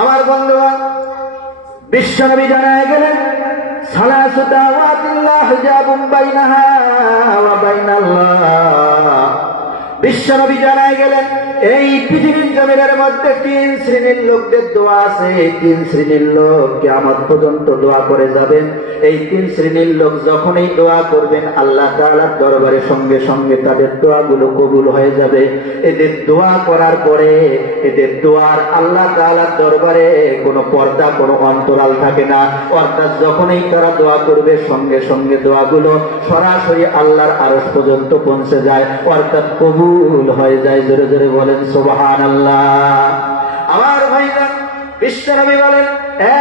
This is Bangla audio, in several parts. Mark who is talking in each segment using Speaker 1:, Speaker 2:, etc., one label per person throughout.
Speaker 1: আমার বন্ধুগণ বিশ্বনবী জানায় গেলেন সালাসুদাওয়াতিল্লাহ জাবুম বাইনাহা ওয়া বাইনাল্লাহ। বিশ্বনবী জানায় গেলেন, এই পৃথিবীর জমিনের মধ্যে তিন শ্রেণির লোকদের দোয়া আছে। এই তিন শ্রেণির লোক কেমন পর্যন্ত দোয়া করে যাবেন। এই তিন শ্রেণির লোক যখনই দোয়া করবেন, আল্লাহ তাআলার দরবারে সঙ্গে সঙ্গে তাদের দোয়াগুলো কবুল হয়ে যাবে। এদের দোয়া করার পরে, এদের দোয়ার আল্লাহ তাআলার দরবারে কোনো পর্দা, কোনো অন্তরাল থাকে না। অর্থাৎ যখনই তারা দোয়া করবে, সঙ্গে সঙ্গে দোয়াগুলো সরাসরি আল্লাহর আরশ পর্যন্ত পৌঁছে যায়। অর্থাৎ কবুল হয়ে যায়, জোরে জোরে বলেন সোবাহান আল্লাহ আমার ভাইরা বিশ্বনবী বলেন,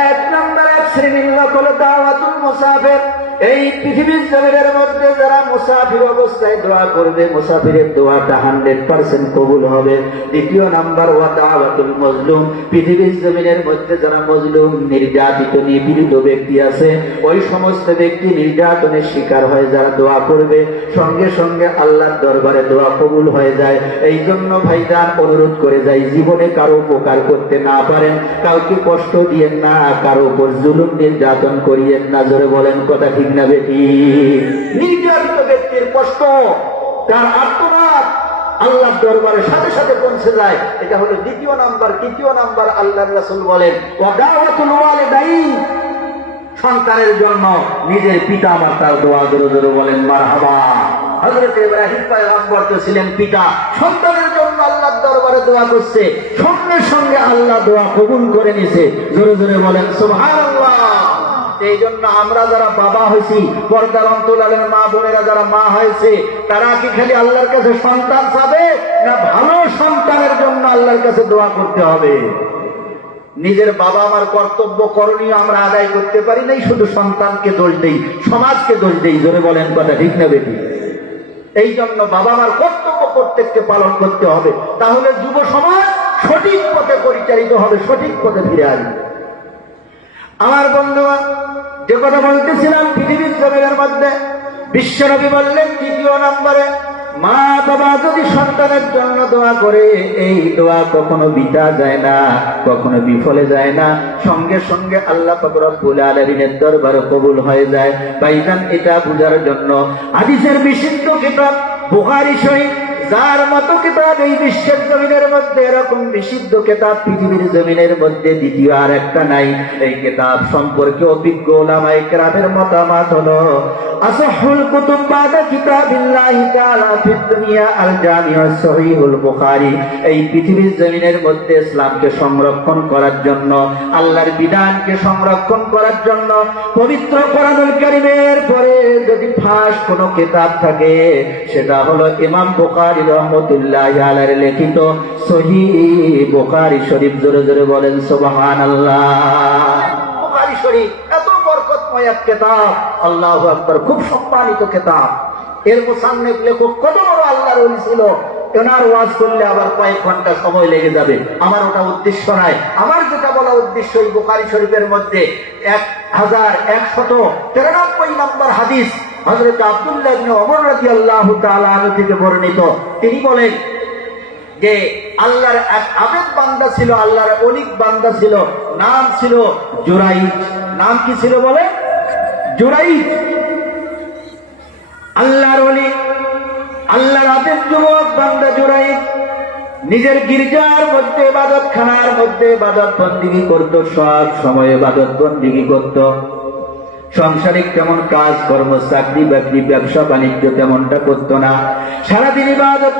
Speaker 1: এক নম্বর এক শ্রেণির লোক হলো দাওয়াতুল মুসাফির। এই পৃথিবীর জমিনের মধ্যে যারা মুসাফির অবস্থায় দোয়া করবে, মুসাফিরের দোয়াটা হান্ড্রেড পার্সেন্ট কবুল হবে। দ্বিতীয় নাম্বার ওয়া দাওয়াতুল মজলুম। পৃথিবীর জমিনের মধ্যে যারা মজলুম, নির্যাতিত, নিপীড়িত ব্যক্তি আছে, ওই সমস্ত ব্যক্তি নির্যাতনের শিকার হয়ে, যারা দোয়া করবে, সঙ্গে সঙ্গে আল্লাহর দরবারে দোয়া কবুল হয়ে যায়। এই জন্য ভাইজান অনুরোধ করে যাই, জীবনে কারও উপকার করতে না পারেন, কাউকে কষ্ট দিয়েন না, কারও উপর জুলুম নির্যাতন করিয়েন না। জোরে বলেন, কথা ঠিক নির্যাতিত ব্যক্তির কষ্ট, তার সাথে সাথে পৌঁছে যায়। এটা হলো দ্বিতীয় নাম্বার, তৃতীয় নাম্বার আল্লাহর রাসূল বলেন সন্তানের জন্য নিজের পিতা মাতার দোয়া জোরে জোরে বলেন, মারহাবা। হযরত ইব্রাহিম পয়গম্বর তো ছিলেন পিতা। সন্তানের জন্য আল্লাহর দরবারে দোয়া করছে। সঙ্গে সঙ্গে আল্লাহ দোয়া কবুল করে নিছে। জোরে জোরে বলেন, সুবহানাল্লাহ। এই জন্য আমরা যারা বাবা হয়েছি, পর্দার অন্তরালের মা বোনেরা যারা মা হয়েছে, তারা কি খালি আল্লাহর কাছে সন্তান পাবে না ভালো সন্তানের জন্য আল্লাহর কাছে দোয়া করতে হবে? নিজের বাবা আমার কর্তব্য করণীয় আমরা আদায় করতে পারি নাই, শুধু সন্তানকে দোষ দেই, সমাজকে দোষ দেই, জোরে বলেন কথা ঠিক না বেটি? এই জন্য বাবা মার কর্তব্য প্রত্যেককে পালন করতে হবে, তাহলে যুব সমাজ সঠিক পথে পরিচালিত হবে, সঠিক পথে ফিরে আসবে। আমার বন্ধুগণ যে কথা বলতেছিলাম পৃথিবীর জমিনের মধ্যে বিশ্বনবী বললেন তৃতীয় নম্বরে, মা বাবা যদি সন্তানের জন্য দোয়া করে, এই দোয়া কখনো বিটা যায় না, কখনো বিফলে যায় না। সঙ্গে সঙ্গে আল্লাহ রব্বুল আলামিনের দরবারে কবুল হয়ে যায়। ভাইজান, এটা বোঝার জন্য। হাদিসের বিশুদ্ধ কিতাব, বুখারী শরীফ যার মতো কিতাব এই বিশ্বের জমিনের মধ্যে, এরকম বিশুদ্ধ কিতাব পৃথিবীর জমিনের মধ্যে দ্বিতীয় আর একটা নাই। এই কিতাব সম্পর্কে অভিজ্ঞ ওলামায়ে কেরামের মতামত হলো, আসহুল কুতুব বাদা কিতাবিল্লাহি তাআলা ফিদ দুনিয়া আল জামিউ সহিহুল বুখারী। এই পৃথিবীর জমিনের মধ্যে ইসলামকে সংরক্ষণ করার জন্য, আল্লাহর বিধানকে সংরক্ষণ করার জন্য, পবিত্র কোরআনুল কারীমের পরে যদি ফাঁস কোনো কিতাব থাকে, সেটা হলো ইমাম বুখারী। রহমতুল্লাহ আলাইহির লিখিত সহিহ বুখারী শরীফ জোরে জোরে বলেন, সুবহানাল্লাহ। বুখারী শরীফ, এত বরকতময় কিতাব, আল্লাহু আকবার, খুব সম্মানিত কিতাব। এর লেখক কত বড় ছিল। ওয়াজ করলে আবার কয়েক ঘণ্টা সময় লেগে যাবে। আমার ওটা উদ্দেশ্য নাই। আমার যেটা বলা উদ্দেশ্য এই বুখারী শরীফের মধ্যে, এক হাজার একশত তিরানব্বই নম্বর হাদিস আনহু থেকে বর্ণিত। তিনি বলেন যে, আল্লাহর এক আবেদ বান্দা ছিল, আল্লাহর বান্দা ছিল, নাম ছিল নাম কি ছিল বলে? আল্লাহর আল্লাহর আবেদ যুবক বান্দা নিজের গির্জার মধ্যে বাদত খানার মধ্যে বাদত বন্দিগি করত, সব সময়ে বাদত বন্দিগি করত। সংসারিক তেমন কাজ, কর্ম, চাকরি, বাকরি, ব্যবসা, বাণিজ্য তেমনটা করতো না। সারাদিন ইবাদত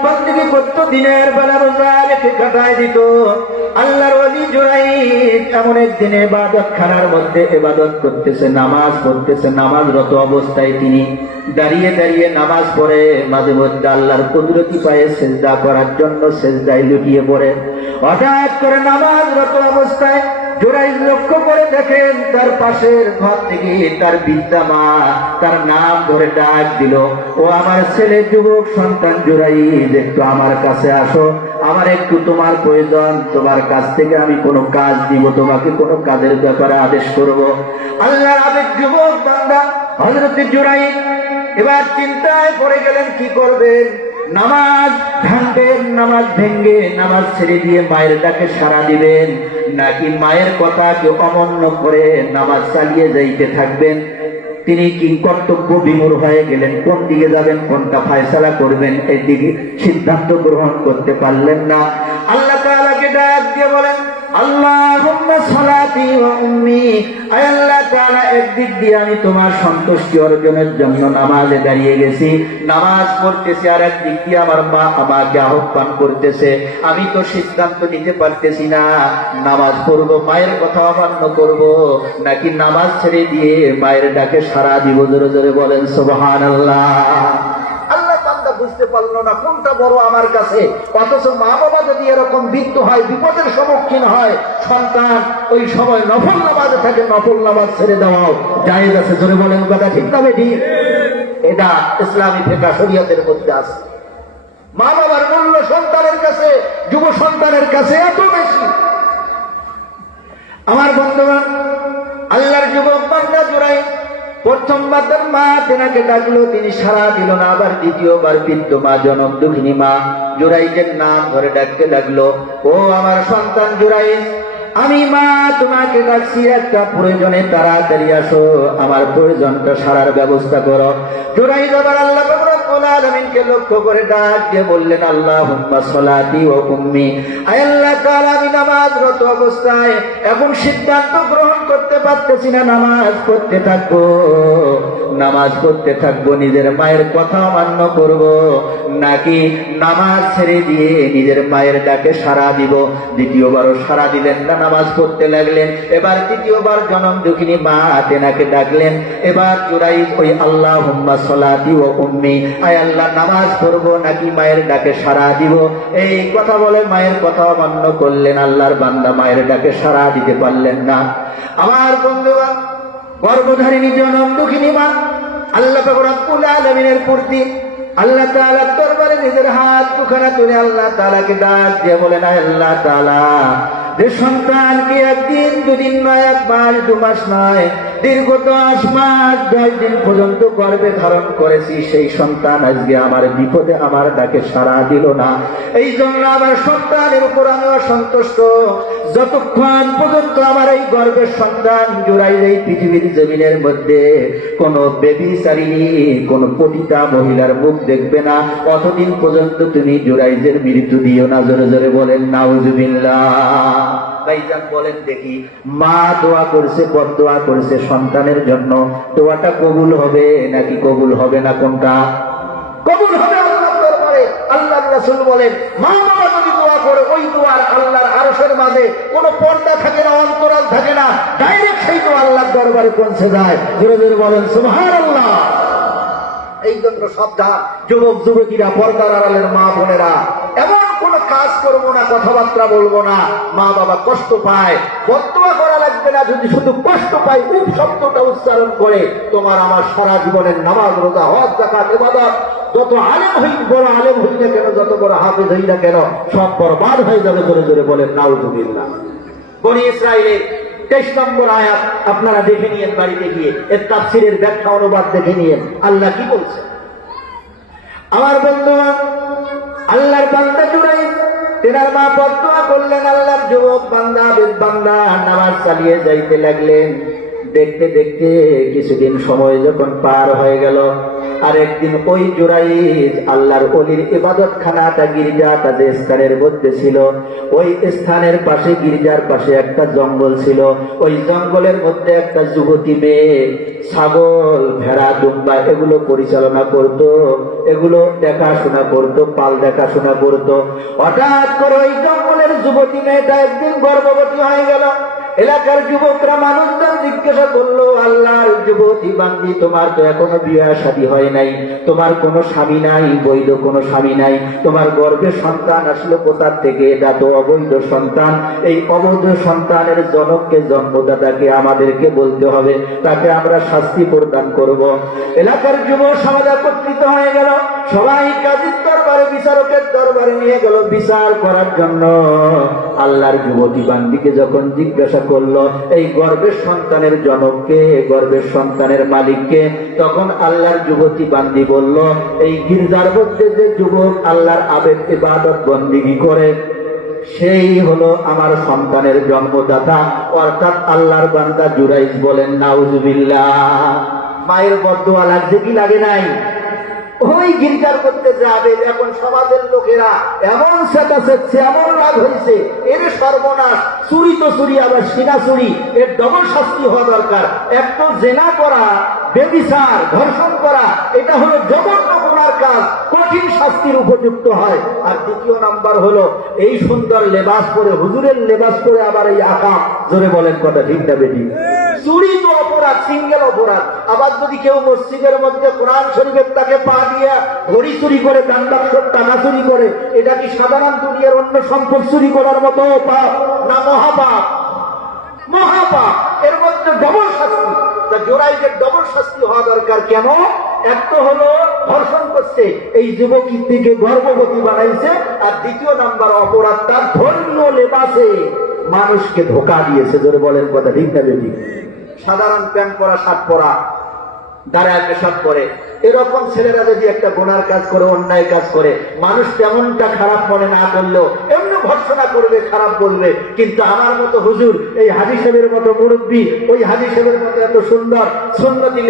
Speaker 1: করতো, দিনের বেলা রোজা রেখে কাটায় দিত। আল্লাহর জোড়াই এমন একদিন ইবাদত খানার মধ্যে ইবাদত করতেছে, নামাজ পড়তেছে, নামাজরত অবস্থায় তিনি দাঁড়িয়ে দাঁড়িয়ে নামাজ পড়ে, মাঝে মধ্যে আল্লাহর কুদরতি পায়ে সেজদা করার জন্য সেজদায় লুটিয়ে পড়ে। হঠাৎ করে নামাজ নামাজরত অবস্থায় জোড়াই লক্ষ্য করে দেখেন, তার পাশের ঘর থেকে তার বিদ্যা মা তার নাম ধরে ডাক দিল, ও আমার ছেলে যুবক, সন্তান জোড়াই একটু আমার কাছে আসো। আমার একটু তোমার প্রয়োজন, তোমার কাছ থেকে আমি কোনো কাজ দিব, তোমাকে কোনো কাজের ব্যাপারে আদেশ করব। আল্লাহ আবেগ যুবক বান্দা হজরত জোড়াই এবার চিন্তায় পড়ে গেলেন, কি করবেন? নামাজ ভাঙবেন নামাজ ভেঙ্গে নামাজ ছেড়ে দিয়ে মায়ের ডাকে সারা দিবেন। নাকি মায়ের কথাকে অমান্য করে নামাজ চালিয়ে যাইতে থাকবেন? তিনি কি কর্তব্য বিমূর হয়ে গেলেন। কোন দিকে যাবেন? কোনটা ফায়সালা করবেন? এই দিকে সিদ্ধান্ত গ্রহণ করতে পারলেন না। আল্লাহ আল্লাহুম্মা সালাতি ওয়া উম্মি। আয় আল্লাহ তাআলা, একদিক দিয়ে আমি তোমার সন্তুষ্টি অর্জনের জন্য নামাজে দাঁড়িয়ে গেছি। নামাজ পড়তেছি আর একদিক দিয়ে আমার মা আমাকে আহ্বান করতেছে। আমি তো সিদ্ধান্ত নিতে পারতেছি না, নামাজ পড়ব, মায়ের কথা অমান্য করব, নাকি নামাজ ছেড়ে দিয়ে মায়ের ডাকে সারা দিব? জোরে জোরে বলেন, সুবহানাল্লাহ। না কোনটা বড় আমার কাছে? অথচ মা বাবা যদি এরকম মৃত্যু হয়, বিপদের সম্মুখীন হয়, সন্তান ওই সময় নফল নামাজে থাকে নফল নামাজ ছেড়ে দেওয়াও জায়েজ আছে। জোরে বলেন কথা ঠিক না বেটি? এটা ইসলামী ফেকা শরীয়তের মধ্যে আছে। মা বাবার মূল্য সন্তানের কাছে, যুব সন্তানের কাছে এত বেশি। আমার বন্ধুগণ, আল্লাহর যুবক বান্দা জোড়াই প্রথমবার তার মা তেনাকে ডাকলো, তিনি সারা দিল না, আবার দ্বিতীয়বার বৃদ্ধ মা জনক দুঃখিনী মা জোরাইজের নাম ধরে ডাকতে লাগল। ও আমার সন্তান জোড়াই আমি মা, তোমাকে ডাকছি, একটা প্রয়োজনে তাড়াতাড়ি আসো। আমার প্রয়োজনটা সারার ব্যবস্থা করো। জোড়াই যাবার আল্লাহ করতে নামাজ পড়তে থাকব। নামাজ পড়তে থাকব, নিজের মায়ের কথা মান্য করব। নাকি নামাজ ছেড়ে দিয়ে নিজের মায়ের ডাকে সাড়া দিব? দ্বিতীয়বারও সাড়া দিলেন না নামাজ পড়তে লাগলেন। এবার তৃতীয়বার জনম দুঃখিনী মা তেনাকে ডাকলেন, এবার চূড়াই ওই আল্লাহ হুম্মা সলাতি ও উম্মি, আয় আল্লাহ নামাজ পড়ব নাকি মায়ের ডাকে সাড়া দিব? এই কথা বলে মায়ের কথা অমান্য করলেন, আল্লাহর বান্দা মায়ের ডাকে সাড়া দিতে পারলেন না। আমার বন্ধুগণ, গর্ভধারিণী জনম দুঃখিনী মা, আল্লাহ রব্বুল আলমিনের প্রতি আল্লাহ তাআলার দরবারে নিজের হাত দুখানা তুলে আল্লাহ তাআলাকে ডাক দিয়ে বলেন, "আয় আল্লাহ তাআলা যে সন্তানকে একদিন দুদিন নয় এক মাস দু মাস নয়? দীর্ঘ দশ মাস, দশ দিন পর্যন্ত গর্ভে ধারণ করেছি। সেই সন্তান আজকে আমার বিপদে, আমার ডাকে সাড়া দিল না। এই জন্য আমার সন্তানের উপর আমি অসন্তুষ্ট যতক্ষণ পর্যন্ত আমার এই গর্ভের সন্তান জোড়াই এই পৃথিবীর জমিনের মধ্যে, কোন বেবি সারিনি কোন পতিতা মহিলার মুখ দেখবে না। কতদিন পর্যন্ত তুমি জোড়াইজের মৃত্যু দিও না, জোরে জোরে বলেন, নাউজুবিল্লাহ। বলেন, দেখি, মা দোয়া করছে দোয়া সন্তানের জন্য। দোয়াটা কবুল হবে নাকি কবুল হবে না কোনটা? কবুল হবে এই জন্য সাবধান যুবক যুবতীরা পর্দার আড়ালের মা বোনেরা, এমন কোন কাজ করব না, কথাবার্তা বলব না, মা বাবা কষ্ট পায় বর্তমান করা লাগবে না, যদি শুধু কষ্ট পায় উপ শব্দটা উচ্চারণ করে, তোমার আমার সারা জীবনের নামাজ, রোজা, হজ জাকাত ইবাদত, যত আলেম হই, বড় আলেম হই না কেন, যত বড় হাফেজ হই না কেন, সব বরবাদ হয়ে যাবে, জোরে জোরে বলেন, নাউজুবিল্লাহ। বনি ইসরায়েলের তেইশ নম্বর আয়াত, আপনারা দেখে নিয়েন বাড়িতে গিয়ে, এর তাফসিরের ব্যাখ্যা অনুবাদ দেখে নিয়েন, আল্লাহ কি বলছে আমার বন্ধুগণ আল্লাহর বান্দা জুড়াই তেনার মা বদুয়া করলেন, আল্লাহর যুবক বান্দা বান্দা, নামাজ চালিয়ে যাইতে লাগলেন। দেখতে দেখতে কিছুদিন সময় যখন পার হয়ে গেল আর একদিন ওই জোড়াই আল্লাহর অলির ইবাদত খানাটা গির্জাটা যে স্থানের মধ্যে ছিল। ওই স্থানের পাশে, গির্জার পাশে একটা জঙ্গল ছিল। ওই জঙ্গলের মধ্যে একটা যুবতী মেয়ে ছাগল, ভেড়া, দুম্বা এগুলো পরিচালনা করত। এগুলো দেখাশোনা করত, পাল দেখাশোনা করত। হঠাৎ করে ওই জঙ্গলের যুবতী মেয়েটা একদিন গর্ভবতী হয়ে গেল। এলাকার যুবকরা মানুষজন জিজ্ঞাসা করল, আল্লাহর যুবতী বান্দি, তোমার তো এখনও বিয়ে শাদী হয় নাই। তোমার কোনো স্বামী নাই, বৈধ কোনো স্বামী নাই। তোমার গর্ভে সন্তান আসলো কোথার থেকে? এটা তো অবৈধ সন্তান। এই অবৈধ সন্তানের জনককে, জন্মদাতাকে আমাদেরকে বলতে হবে। তাকে আমরা শাস্তি প্রদান করব। এলাকার যুব সমাজ একত্রিত হয়ে গেল। সবাই কাজীর দরবারে বিচারকের দরবারে নিয়ে গেল বিচার করার জন্য। আল্লাহর যুবতী বান্দিকে যখন জিজ্ঞাসা করল, এই গর্বের সন্তানের জনককে গর্বের সন্তানের মালিককে তখন আল্লাহর যুবতী বান্দি বলল, এই গির্জার মধ্যে যে যুবক আল্লাহর আবেদ ইবাদত বন্দিগি করে, সেই হলো আমার সন্তানের জন্মদাতা। অর্থাৎ আল্লাহর বান্দা জুরাইজ বলেন, নাউজুবিল্লাহ, মায়ের বদুয়া লাগছে কি লাগে নাই? ওই গির্জার করতে যাবে এখন সমাজের লোকেরা। এমন সেটা সেচ্ছে এমন লাভ হয়েছে। এর সর্বনাশ, চুরি তো চুরি, আবার সিনা চুরি। এর ডবল শাস্তি হওয়া দরকার। এক তো জেনা করা, বেবিচার, ধর্ষণ করা, এটা হলো জঘন্য কাজ কঠিন শাস্তির উপযুক্ত হয়। আর দ্বিতীয় নাম্বার হলো, এই সুন্দর লেবাস পরে, হুজুরের লেবাস পরে আবার এই আকাম জোরে বলেন কথা ঠিক না বেটি? চুরি তো অপরাধ, সিঙ্গেল অপরাধ। আবার যদি কেউ মসজিদের মধ্যে কোরআন শরীফের তাকে পা দিয়া ঘড়ি চুরি করে দান্দাক্ষর টাকা চুরি করে, এটা কি সাধারণ দুনিয়ার অন্য সম্পদ চুরি করার মতো পাপ? না মহাপাপ। মহাপাপ। এর মধ্যে ডবল শাস্তি। তা জোড়াইদের ডবল শাস্তি হওয়া দরকার কেন? এক হলো ধর্ষণ করছে, এই যুবকী গর্ভবতী বানাইছে, আর দ্বিতীয় নাম্বার অপরাধ, তার ধন্য লেবাসে মানুষকে ধোকা দিয়েছে ধরে বলেন কথা, ঠিক সাধারণ প্যান্ট পরা শার্ট পরা দাঁড়ায় পেশাব করে এরকম ছেলেরা যদি একটা গোনার কাজ করে, অন্যায় কাজ করে, মানুষ তেমনটা খারাপ মনে না করলেও এমনি ভর্সনা করবে, খারাপ বলবে। কিন্তু আমার মতো হুজুর, এই হাজি সাহেবের মতো মুরব্বী, ওই হাজি সাহেবের মতো এত সুন্দর, সুন্নতি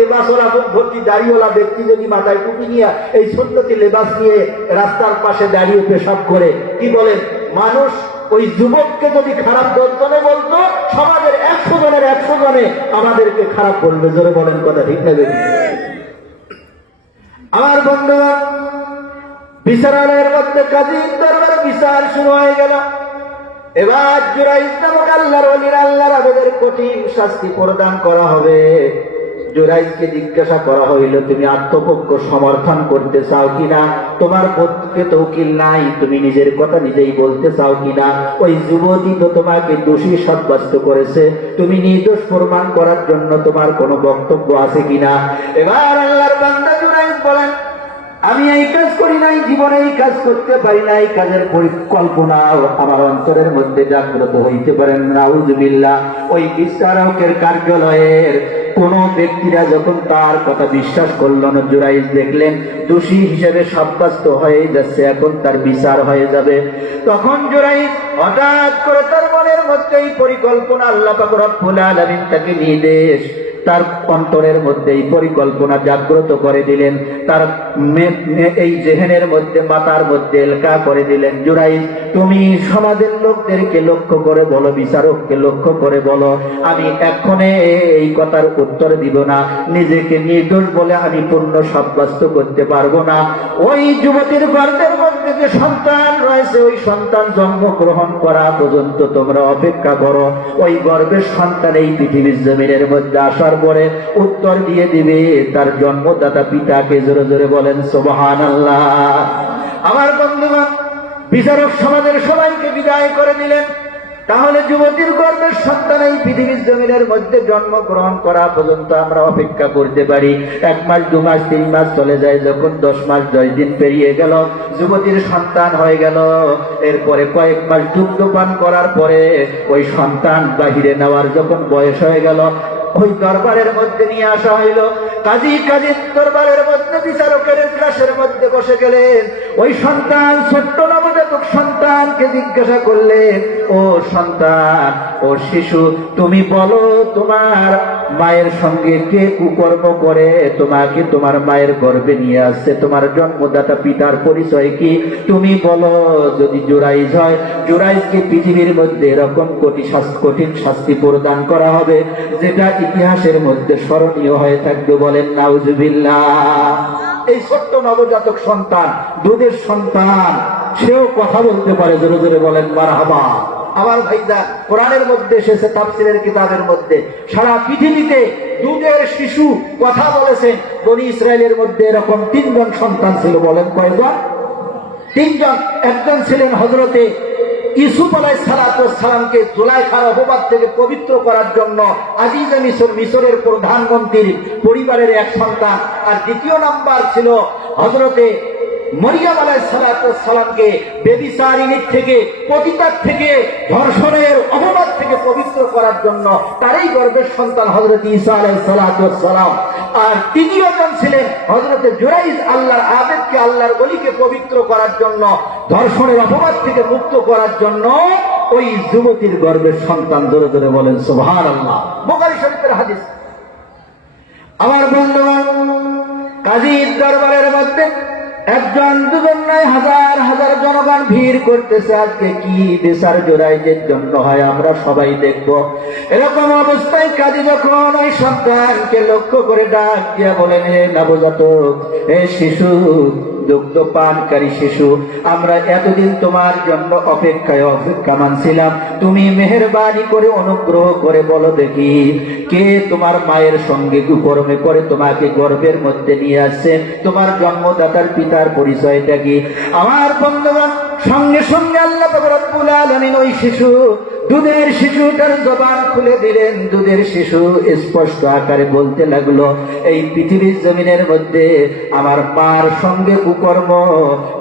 Speaker 1: মুখ ভর্তি দাড়িওয়ালা ব্যক্তি যদি মাথায় টুপি নিয়ে এই সুন্নতি লেবাস নিয়ে রাস্তার পাশে দাঁড়িয়ে পেশাব করে, কি বলেন মানুষ ওই যুবককে যদি খারাপ দর্শনে বলতো, সমাজের একশো জনের একশো জনে আমাদেরকে খারাপ বলবে। জোরে বলেন কথা ঠিক নেবে আমার বন্ধুগণ, বিচারালয়ের মধ্যে কাজী দরবার বিচার শুরু হয়ে গেল। এবার জুরাইজ নামক আল্লাহর অলির আল্লাহর আবেদের কঠিন শাস্তি প্রদান করা হবে। জুরাইজকে জিজ্ঞাসা করা হইল, তুমি আত্মপক্ষ সমর্থন করতে চাও কিনা? তোমার পক্ষে তো উকিল নাই, তুমি নিজের কথা নিজেই বলতে চাও কিনা? ওই যুবতী তো তোমাকে দোষী সাব্যস্ত করেছে, তুমি নির্দোষ প্রমাণ করার জন্য তোমার কোনো বক্তব্য আছে কিনা? এবার আল্লাহর বান্দা বলেন, আমি এই কাজ করি নাই, জীবনে এই কাজ করতে পারি না এই কাজের পরিকল্পনা আমার অন্তরের মধ্যে জাগ্রত হইতে পারেন রাউজবিল্লা ওই বিচারকের কার্যালয়ের কোন ব্যক্তিরা যখন তার কথা বিশ্বাস করল না জুরাইজ দেখলেন, দোষী হিসেবে সাব্যস্ত হয়ে যাচ্ছে, এখন তার বিচার হয়ে যাবে। তখন জুরাইজ হঠাৎ করে তার মনের মধ্যে এই পরিকল্পনা আল্লাহ পাক রব্বুল আলামিন তাকে নির্দেশ তার অন্তরের মধ্যে এই পরিকল্পনা জাগ্রত করে দিলেন। তার এই জেহেনের মধ্যে মাথার মধ্যে এলকা করে দিলেন জুরাই তুমি সমাজের লোকদেরকে লক্ষ্য করে বলো, বিচারককে লক্ষ্য করে বলো। আমি এক্ষণে এই কথার উত্তর দিব না। নিজেকে নির্দোষ বলে আমি পূর্ণ সাব্যস্ত করতে পারব না। ওই যুবতীর গর্বের মধ্যে যে সন্তান রয়েছে, ওই সন্তান জন্মগ্রহণ করা পর্যন্ত তোমরা অপেক্ষা করো। ওই গর্বের সন্তান এই পৃথিবীর জমিনের মধ্যে আসার পরে উত্তর দিয়ে দিবে, তার জন্মদাতা পিতাকে জোরে জোরে বলেন সোবহান আল্লাহ আমার বন্ধুগণ, বিচারক সমাজের সবাইকে বিদায় করে দিলেন। তাহলে যুবতীর গর্বের সন্তান এই পৃথিবীর জমিনের মধ্যে জন্মগ্রহণ করা পর্যন্ত আমরা অপেক্ষা করতে পারি। এক মাস, দু মাস, তিন মাস চলে যায়, যখন দশ মাস, দশ দিন পেরিয়ে গেল, যুবতীর সন্তান হয়ে গেল। এরপরে কয়েক মাস দুগ্ধ পান করার পরে ওই সন্তান বাহিরে নেওয়ার যখন বয়স হয়ে গেল ওই দরবারের মধ্যে নিয়ে আসা হইল। কাজী কাজী দরবারের মধ্যে বিচারকের ক্লাসের মধ্যে বসে গেলেন। ওই সন্তান, ছোট্ট নবজাতক সন্তানকে জিজ্ঞাসা করলেন, ও সন্তান, ও শিশু, তুমি বলো তোমার মায়ের সঙ্গে কে কুকর্ম করে? তোমাকে তোমার মায়ের গর্ভে নিয়ে আসছে। তোমার জন্মদাতা পিতার পরিচয় কি? তুমি বলো, যদি জোরাইজ হয়, জোরাইজকে পৃথিবীর মধ্যে এরকম কোটি কঠিন শাস্তি প্রদান করা হবে, যেটা ইতিহাসের মধ্যে স্মরণীয় হয়ে থাকবে বলেন নাউজুবিল্লাহ। এই ছোট্ট নবজাতক সন্তান, দুধের সন্তান, সেও কথা বলতে পারে, জোরে জোরে বলেন, মারহাবা। আমার ভাইদা কোরআনের মধ্যে এসেছে, তাফসিরের কিতাবের মধ্যে। সারা পৃথিবীতে দুধের শিশু কথা বলেছেন বনি ইসরায়েলের মধ্যে এরকম তিনজন সন্তান ছিল, বলেন কয়জন? তিনজন। একজন ছিলেন হজরতে ইসুফ আলাই সালামকে জুলাইখার অপবাদ থেকে পবিত্র করার জন্য আজিজে মিশর, মিশরের প্রধানমন্ত্রীর পরিবারের এক সন্তান। আর দ্বিতীয় নাম্বার ছিল হজরতে বেবিসারিনীর থেকে, পতিতার থেকে, ধর্ষণের অপবাদ থেকে পবিত্র করার জন্য তারই গর্বের সন্তান হজরত সালাম। আর তৃতীয়জন ছিলেন জুরাইজ আল্লাহর আবেদকে, আল্লাহর অলিকে পবিত্র করার জন্য, ধর্ষণের অপবাদ থেকে মুক্ত করার জন্য ওই যুবতীর গর্বের সন্তান জোরে ধরে বলেন সুবহান আল্লাহ বোকারি শরীফের হাদিস। আমার বন্ধুগণ কাজীর দরবারের মধ্যে একজন, দুজন নয়, হাজার হাজার জনগণ ভিড় করতেছে আজকে। কি দেশার জোড়াইজের জন্য হয়, আমরা সবাই দেখব। এরকম অবস্থায় কাজী যখন ওই সন্তানকে লক্ষ্য করে ডাক দিয়া বলেন হে নবজাতক এ শিশু দুগ্ধ পানকারী শিশু। আমরা এতদিন তোমার জন্য অপেক্ষায় অপেক্ষা মানছিলাম। তুমি মেহরবানি করে অনুগ্রহ করে বলো দেখি, কে তোমার মায়ের সঙ্গে কুকর্মে করে তোমাকে গর্বের মধ্যে নিয়ে আসছে? তোমার জন্মদাতার পিতার পরিচয়টা কি আমার বন্ধুগণ, সঙ্গে সঙ্গে আল্লাহ ওই শিশু দুধের শিশুটার জবান খুলে দিলেন। দুধের শিশু স্পষ্ট আকারে বলতে লাগল, এই পৃথিবীর জমিনের মধ্যে আমার মার সঙ্গে কুকর্ম,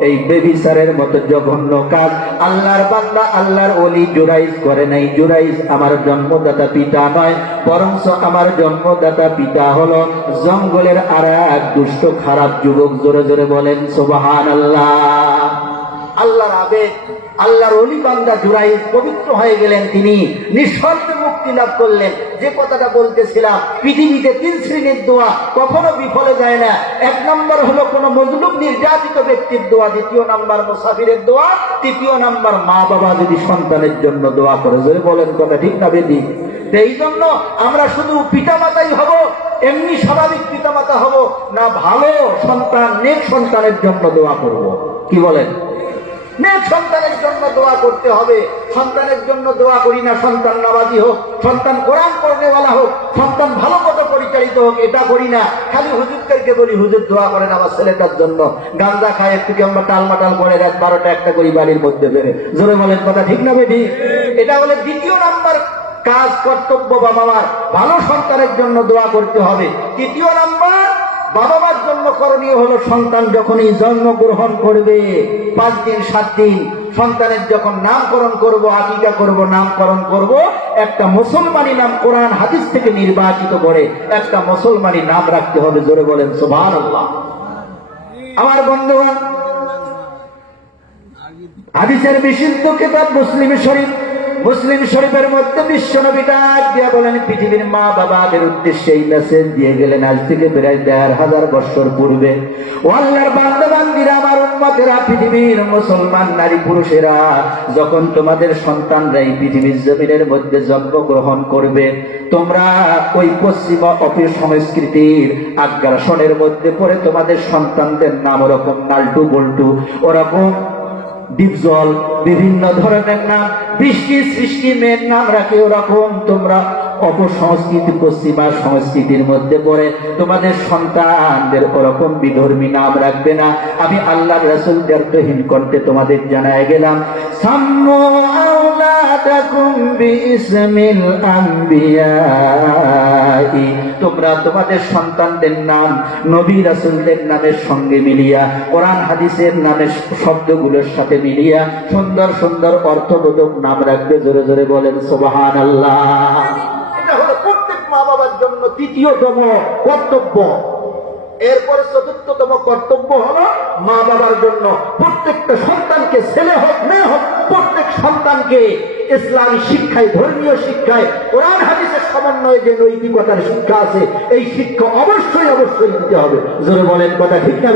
Speaker 1: এই বেবিসারের মতো জঘন্য কাজ। আল্লাহর বান্দা, আল্লাহর অলি জুরাইজ করে নাই। জুরাইজ আমার জন্মদাতা পিতা নয়, বরঞ্চ আমার জন্মদাতা পিতা হলো জঙ্গলের আর এক দুষ্ট খারাপ যুবক। জোরে জোরে বলেন সোবাহান আল্লাহ আল্লাহর আবেগ আল্লাহর অলি বান্দা জুরাই পবিত্র হয়ে গেলেন তিনি, নিঃশর্তে মুক্তি লাভ করলেন। যে কথাটা বলতেছিলাম, পৃথিবীতে তিন শ্রেণির দোয়া কখনো বিফলে যায় না। এক নম্বর হলো কোন মজলুম নির্যাতিত ব্যক্তির দোয়া, দ্বিতীয় নাম্বার মুসাফিরের দোয়া, তৃতীয় নাম্বার মা বাবা যদি সন্তানের জন্য দোয়া করে। যদি বলেন কথা ঠিক না বেদি? এই জন্য আমরা শুধু পিতামাতাই হব, এমনি স্বাভাবিক পিতামাতা হব না, ভালো সন্তান, নেক সন্তানের জন্য দোয়া করব। কি বলেন? নেক সন্তানের জন্য দোয়া করতে হবে। সন্তানের জন্য দোয়া করি না, সন্তান নামাজি হোক, সন্তান কোরআন পড়নেওয়ালা হোক, সন্তান ভালো মতো পরিচালিত হোক, এটা করি না। খালি হুজুরদেরকে বলি, হুজুর, দোয়া করেন আমার ছেলেটার জন্য। গান্দা খায়, একটু কি আমরা টালমাটাল করে রাত বারোটা একটা করি বাড়ির মধ্যে বেড়ে জোরে বলেন, কথা ঠিক না বেঠি? এটা হলে দ্বিতীয় নাম্বার কাজ, কর্তব্য বাবা মার। ভালো সন্তানের জন্য দোয়া করতে হবে। তৃতীয় নাম্বার বাবা মার জন্য করণীয় হলো সন্তান যখনই জন্মগ্রহণ করবে, পাঁচ দিন, সাত দিন, সন্তানের যখন নামকরণ করব, আকিকা করব, নামকরণ করব, একটা মুসলমানি নাম কোরআন হাদিস থেকে নির্বাচিত করে একটা মুসলমানি নাম রাখতে হবে, জোরে বলেন আল্লাহ আমার বন্ধুগণ, হাদিসের বিশুদ্ধ কিতাব মুসলিম শরীফ মুসলিম শরীফের মধ্যে বিশ্ব নবী ডাক দিয়ে বলেন, পৃথিবীর মা বাবাদের উদ্দেশ্যে এই মেসেজ দিয়ে গেলেন আজ থেকে প্রায় দেড় হাজার বছর পূর্বে। ও আল্লাহর বান্ধবান্দিরা আমার উন্মতেরা পৃথিবীর মুসলমান নারী পুরুষেরা, যখন তোমাদের সন্তানরা এই পৃথিবীর জমিনের মধ্যে জন্মগ্রহণ করবে, তোমরা ওই পশ্চিমা অফিস সংস্কৃতির আগ্রাসনের মধ্যে পড়ে তোমাদের সন্তানদের নাম ওরকম নাল্টু বল্টু ওরকম ডিপজল বিভিন্ন ধরনের নাম, বৃষ্টি সৃষ্টি মেয়ের নাম রাখে ওরকম তোমরা অপসংস্কৃতি, পশ্চিমা সংস্কৃতির মধ্যে পড়ে তোমাদের সন্তানদের ওরকম বিধর্মী নাম রাখবে না। আমি আল্লাহ রাসুল দ্বার্থহীন করতে তোমাদের জানায় গেলাম। সাম্য আওলাদাকুম আম্বিয়াই। তোমরা তোমাদের সন্তানদের নাম নবী রাসুলদের নামের সঙ্গে মিলিয়া, কোরআন হাদিসের নামের শব্দগুলোর সাথে মিলিয়া, সুন্দর সুন্দর অর্থবোধক নাম রাখবে, জোরে জোরে বলেন সোবাহান আল্লাহ প্রত্যেক মা বাবার জন্য তৃতীয়তম কর্তব্য। এরপরে চতুর্থতম কর্তব্য হলো মা বাবার জন্য প্রত্যেকটা সন্তানকে ছেলে হোক, মেয়ে হোক, প্রত্যেক সন্তানকে ইসলামী শিক্ষায়, ধর্মীয় শিক্ষায়, কোরআন হাদিসের সমন্বয়ে যে নৈতিকতার শিক্ষা আছে, এই শিক্ষা অবশ্যই অবশ্যই দিতে হবে। জোরে বলেন, কথা ঠিক না